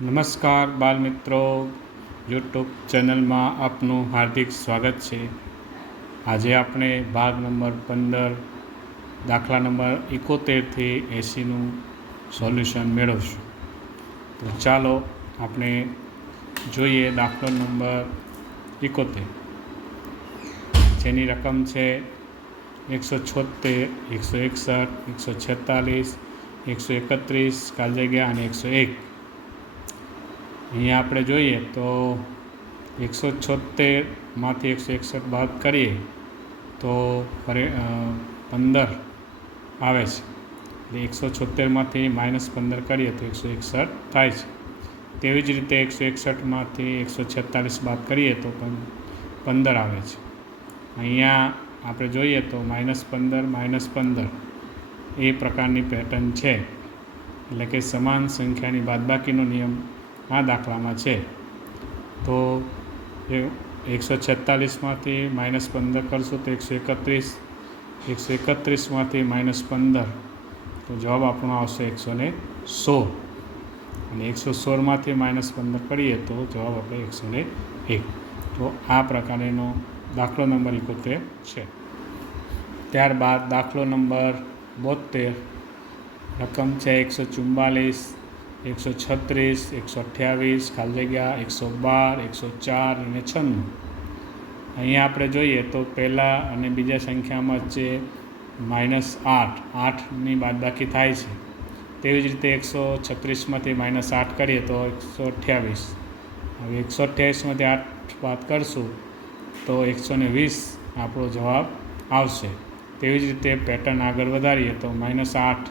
નમસ્કાર બાળમિત્રો, યુટ્યુબ ચેનલમાં આપનું હાર્દિક સ્વાગત છે. આજે આપણે ભાગ નંબર 15 દાખલા નંબર 71થી 80નું સોલ્યુશન મેળવશું. તો ચાલો આપણે જોઈએ દાખલો નંબર 71, જેની રકમ છે 176, 161, 146, 131, ખાલી જગ્યા અને 101. અહીંયા આપણે જોઈએ તો 176માંથી 161 બાદ કરીએ તો 15 આવે છે. એટલે 176માંથી -15 કરીએ તો 161 થાય છે. તેવી જ રીતે 161માંથી 146 બાદ કરીએ તો પણ 15 આવે છે. અહીંયા આપણે જોઈએ તો -15 -15 એ પ્રકારની પેટર્ન છે. એટલે કે સમાન સંખ્યાની બાદબાકીનો નિયમ આ દાખલામાં છે. તો 146માંથી -15 કરશું તો 131, 131માંથી -15 તો જવાબ આપણો આવશે 116, અને 116માંથી -15 કરીએ તો જવાબ આપણે 101. તો આ પ્રકારનો દાખલો નંબર 71 છે. ત્યારબાદ દાખલો નંબર 72, રકમ છે 144, 136, 128, ખાલી જગ્યા 112, 104 અને 96. અહીંયા આપણે જોઈએ તો પહેલાં અને બીજા સંખ્યામાં છે -8ની બાદબાકી થાય છે. તેવી જ રીતે 136માંથી -8 કરીએ તો 128. હવે 128માંથી 8 બાદ કરશું તો 120 આપણો જવાબ આવશે. તેવી જ રીતે પેટર્ન આગળ વધારીએ તો -8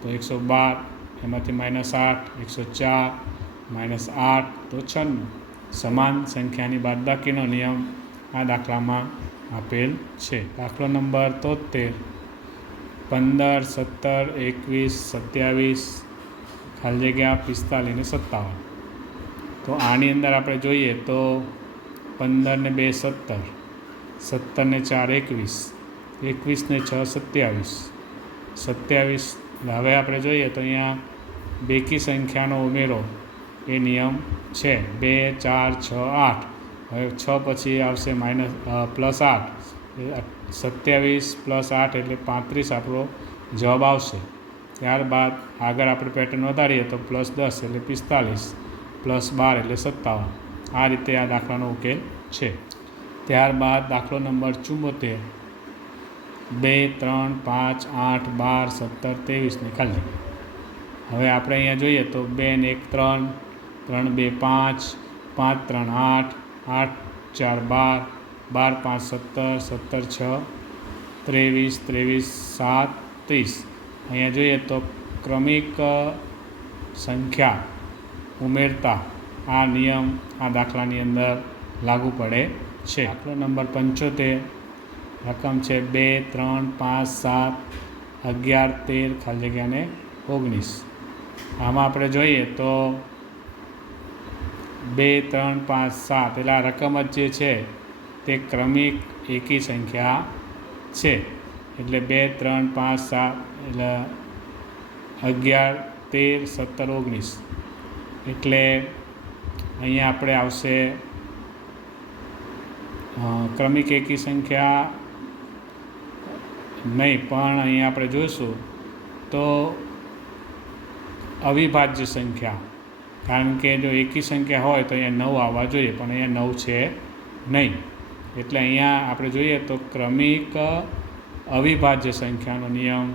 તો 112, એમાંથી -8, 104, -8 તો 96. સમાન સંખ્યાની બાદબાકીનો નિયમ આ દાખલામાં આપેલ છે. દાખલો નંબર 73, 15, 17, 21, 27, ખાલી જગ્યા 45 અને 57. તો આની અંદર આપણે જોઈએ તો 15 ને 2 17, 17 ને 4 21, 21 ને 6 27, 27. હવે આપણે જોઈએ તો અહીંયા બેકી સંખ્યાનો ઉમેરો એ નિયમ છે. 2, 4, 6, 8. હવે 6 પછી આવશે +8, 27 + 8 એટલે 35 આપણો જવાબ આવશે. ત્યારબાદ આગળ આપણે પેટર્ન વધારીએ તો +10 એટલે 45, +12 એટલે 57. આ રીતે આ દાખલાનો ઉકેલ છે. ત્યારબાદ દાખલો નંબર 74, 2, 3, 5, 8, 12, 17, 23 ને ખાલી. હવે આપણે અહીંયા જોઈએ તો 2 ને 1 3, 3 2 5, 5 3 8, 8 4 12, 12 5 17, 17 6 23, 23 7 30. અહીંયા જોઈએ તો ક્રમિક સંખ્યા ઉમેરતા આ નિયમ આ દાખલાની અંદર લાગુ પડે છે. દાખલો નંબર 75, રકમ છે 2, 3, 5, 7, 11, 13, ખાલી જગ્યા ને 19. આમાં આપણે જોઈએ તો 2, 3, 5, 7 એટલે આ રકમ જ જે છે તે ક્રમિક એકી સંખ્યા છે. એટલે 2, 3, 5, 7 એટલે 11, 13, 17, 19. એટલે અહીંયા આપણે આવશે ક્રમિક એકી સંખ્યા નહીં, પણ અહીંયા આપણે જોઈશું તો અવિભાજ્ય સંખ્યા. કારણ કે જો એકી સંખ્યા હોય તો અહીંયા 9 આવવા જોઈએ, પણ અહીંયા 9 છે નહીં. એટલે અહીંયા આપણે જોઈએ તો ક્રમિક અવિભાજ્ય સંખ્યાનો નિયમ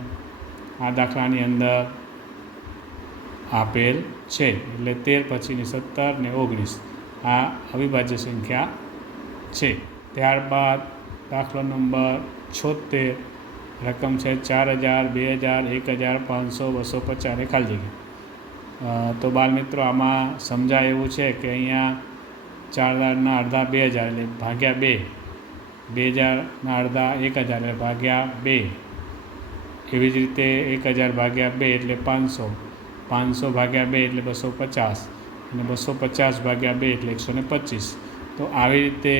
આ દાખલાની અંદર આપેલ છે. એટલે 13 પછીની 17 ને 19 આ અવિભાજ્ય સંખ્યા છે. ત્યારબાદ દાખલો નંબર 76, રકમ છે 4000, 2000, 1000, 500, 250 એ ખાલી જગ્યા. તો બાળમિત્રો આમાં સમજાય એવું છે કે અહીંયા 4000ના અડધા 2000 એટલે ભાગ્યા 2, 2000ના અડધા 1000 એટલે ભાગ્યા 2. એવી જ રીતે 1000 ભાગ્યા 2 એટલે 500, 500 ભાગ્યા 2 એટલે 250, અને 250 ભાગ્યા 2 એટલે 125. તો આવી રીતે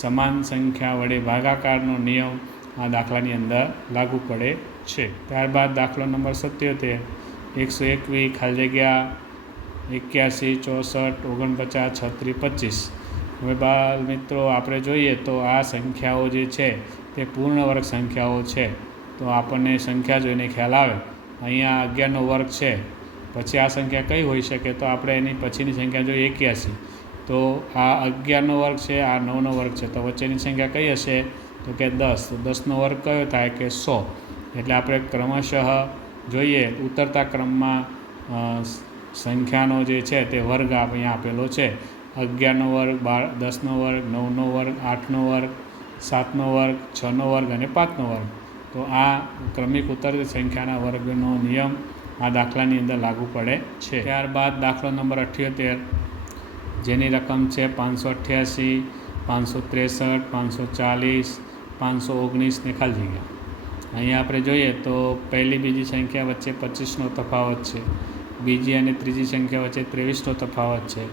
સમાન સંખ્યા વડે ભાગાકારનો નિયમ આ દાખલાની અંદર લાગુ પડે છે. ત્યારબાદ દાખલો નંબર 77, 121, ખાલી જગ્યા 81, 64, 49, 36, 25. હવે બાળ મિત્રો આપણે જોઈએ તો આ સંખ્યાઓ જે છે તે પૂર્ણ વર્ગ સંખ્યાઓ છે. તો આપણને સંખ્યા જોઈને ખ્યાલ આવે. અહીંયા 11નો વર્ગ છે, પછી આ સંખ્યા કઈ હોઈ શકે? તો આપણે એની પછીની સંખ્યા જોઈએ 81. તો આ 11નો વર્ગ છે, આ 9નો વર્ગ છે, તો વચ્ચેની સંખ્યા કઈ હશે? તો કે 10. તો 10નો વર્ગ કયો થાય? કે 100. એટલે આપણે ક્રમશઃ જોઈએ ઉતરતા ક્રમમાં સંખ્યાનો જે છે તે વર્ગ અહીંયા આપેલો છે. 11નો વર્ગ, 10નો વર્ગ, 9નો વર્ગ, 8નો વર્ગ, 7નો વર્ગ, 6નો વર્ગ અને 5નો વર્ગ. તો આ ક્રમિક ઉતરતી સંખ્યાના વર્ગનો નિયમ આ દાખલાની અંદર લાગુ પડે છે. ત્યારબાદ દાખલો નંબર 78, જેની રકમ છે 588, 563, 540, 519 ને ખાલી જગ્યા. અહીંયા આપણે જોઈએ તો પહેલી બીજી સંખ્યા વચ્ચે 25નો તફાવત છે, બીજી અને ત્રીજી સંખ્યા વચ્ચે 23નો તફાવત છે,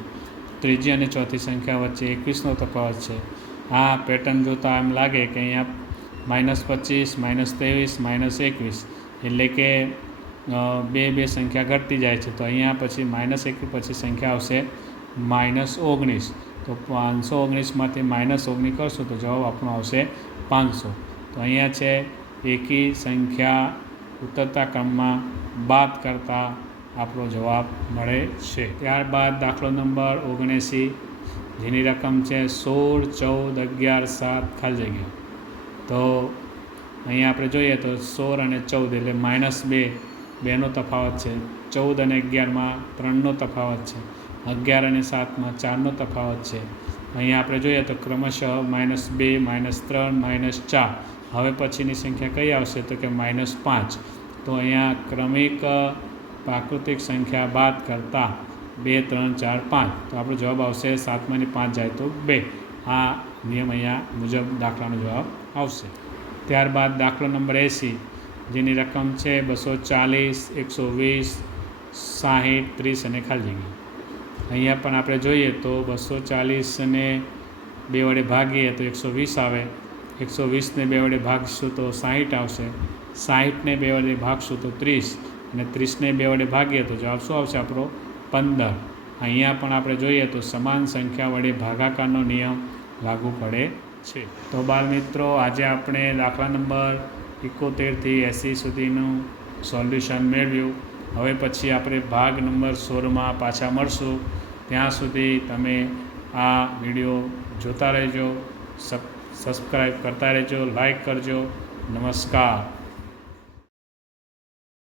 ત્રીજી અને ચોથી સંખ્યા વચ્ચે 21નો તફાવત છે. આ પેટર્ન જોતાં એમ લાગે કે અહીંયા -25, -23, -21 એટલે કે બે સંખ્યા ઘટતી જાય છે. તો અહીંયા પછી -21 પછી સંખ્યા આવશે -19. તો 519માંથી -19 કરશું તો જવાબ આપણો આવશે 500. તો અહીંયા છે એકી સંખ્યા ઉતરતા ક્રમમાં બાદ કરતાં આપણો જવાબ મળે છે. ત્યારબાદ દાખલો નંબર 79, જેની રકમ છે 16, 14, 11, 7 ખાલી જગ્યા. તો અહીંયા આપણે જોઈએ તો 16 અને 14 એટલે -2, 2નો તફાવત છે. 14 અને 11માં 3નો તફાવત છે. 11 અને 7માં 4નો તફાવત છે. અહીંયા આપણે જોઈએ તો ક્રમશઃ -2, -3, -4. હવે પછીની સંખ્યા કઈ આવશે? તો કે -5. તો અહીંયા ક્રમિક પ્રાકૃતિક સંખ્યા બાદ કરતાં 2, 3, 4, 5. તો આપણો જવાબ આવશે 7માંથી 5 જાય તો 2. આ નિયમ અહીંયા મુજબ દાખલાનો જવાબ આવશે. ત્યારબાદ દાખલો નંબર 80, જેની રકમ છે 240, 120, 60, 30 અને ખાલી જગ્યા. અહીંયા પણ આપણે જોઈએ તો 240 ને 2 વડે ભાગીએ તો 120 આવે, 120ને 2 વડે ભાગશું તો 60 આવશે, 60ને 2 વડે ભાગશું તો 30 અને 30ને 2 વડે ભાગીએ તો જવાબ શું આવશે આપણો? 15. અહીંયા પણ આપણે જોઈએ તો સમાન સંખ્યા વડે ભાગાકારનો નિયમ લાગુ પડે છે. તો બાળ મિત્રો, આજે આપણે દાખલા નંબર 71થી 80 સુધીનું સોલ્યુશન મેળવ્યું. હવે પછી આપણે ભાગ નંબર 16માં પાછા મળશું. ત્યાં સુધી તમે આ વિડીયો જોતા રહેજો, સબસ્ક્રાઈબ કરતા રહેજો, લાઈક કરજો. નમસ્કાર.